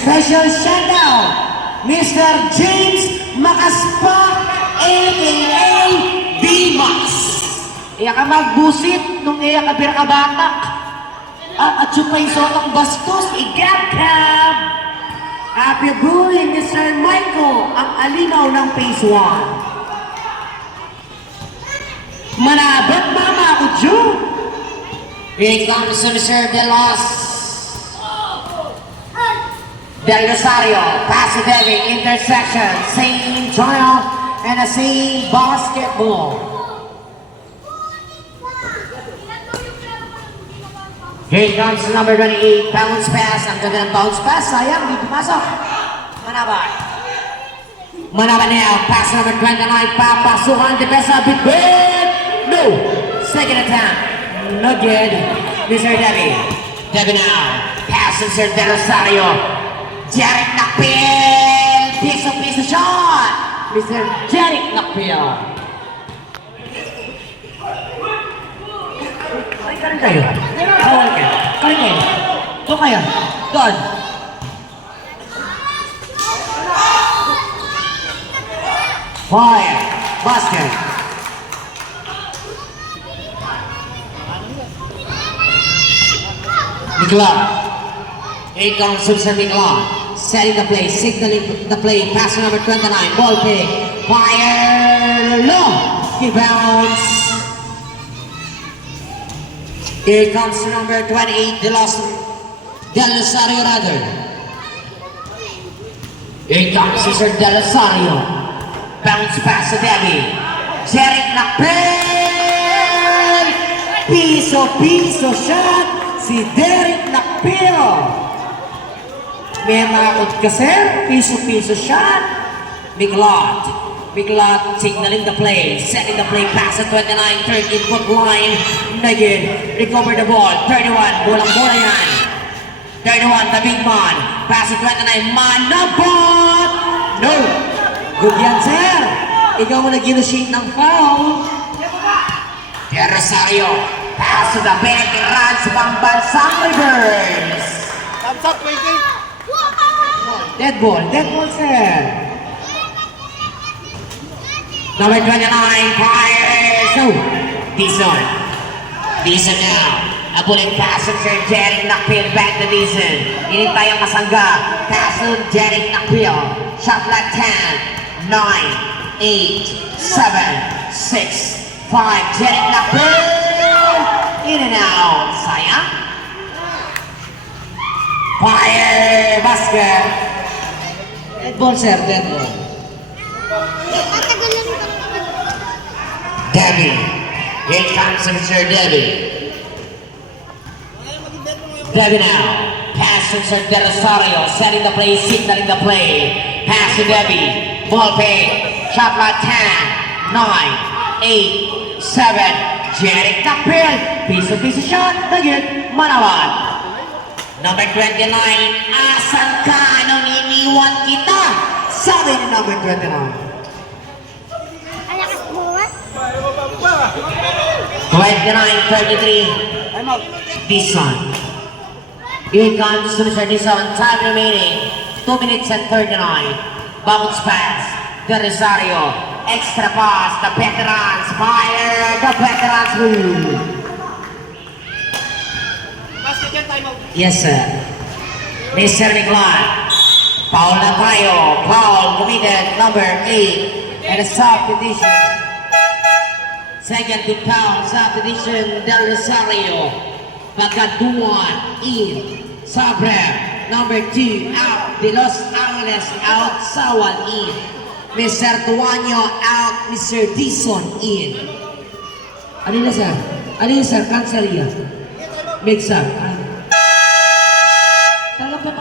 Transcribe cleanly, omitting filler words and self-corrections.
special shoutout, Mr. James Makaspak, a.k.a. Dimas. Iya ka magbusit nung iya ka birkabatak. At supay sotong bastos, igab-cab. Happy birthday, Mr. Michael, ang alimaw ng Phase 1. Manabat mama ako, Joe. Here comes Mr. Del Rosario, pass to Debbie, intersection, same trial, and the same basketball. Here comes number 28, bounce pass. Ang ganda ng bounce pass. Sayang, di pumasok. Manabat. Manabat now. Pass number 29, papasukan. Defensa, big break. No. Second attempt. No good. Mr. Debbie. Debbie now. Pass to Mr. Del Rosario. Jerick Nakpil. Piso shot. Mr. Jerick Nakpil. Karin kayo. Bawal kayo. Karin kayo. Doon kayo. Doon. Fire. Basket. Nikla. Here comes Susan Nikla. Setting the play. Signaling the play. Pass number 29. Ball pick. Fire. Low. Rebounds. Here comes number 28, Del Rosario rather. Here comes Mr. Del Rosario. Bounce pass to Debbie. Jerick Nakpil! Piso shot si Jerick Nakpil. May makot ka sir. Piso shot. Biglot signaling the play, setting the play, pass at 29, 13-foot line, Nagin, recover the ball, 31, bolang-bola yan, 31, the big man, pass at 29, manabot! No! Good yan, sir! Ikaw mo nag-initiate ng foul. Del Rosario, pass to the veterans, pambansang reverse. Thumbs up, 20! Dead ball, sir. Number 29, fires! No! Dizon now. A bullet pass to Jerick Nakpil. Back to Dizon. Inintay ang masangga. Pass to Jerick Nakpil. Shot clock 10, 9, 8, 7, 6, 5. Jerick Nakpil! In and out. Sayang. Fire! Basket! Dead ball, sir. Dead ball. Debbie. Here comes Mr. Debbie. Debbie now. Pass to Mr. Del Rosario. Setting the play, signaling the play. Pass to Debbie. Ball pick. Shot clock 10, 9, 8, 7. Jerick Nakpil. Piso shot. Nagit. Manawan. Number 29. Asan ka nung iniwan kita? Sabi ni number 29. 29-33, Dizon. Here comes Mr. Dizon, time remaining, 2 minutes and 39. Bounce pass, Del Rosario, extra pass, the veterans fire, the veterans move. Basket yan, time out. Yes, sir. Mr. Nicolai, foul na tayo, foul committed, number 8, and a subdivision. Second to foul, subdivision, Del Rosario. Pagkaduan, in. Sabre, number 2, out. De Los Angeles, out. Sawal, in. Mr. Tuanyo, out. Mr. Dizon, in. Ano na, sir? Cancel yan. Mix up.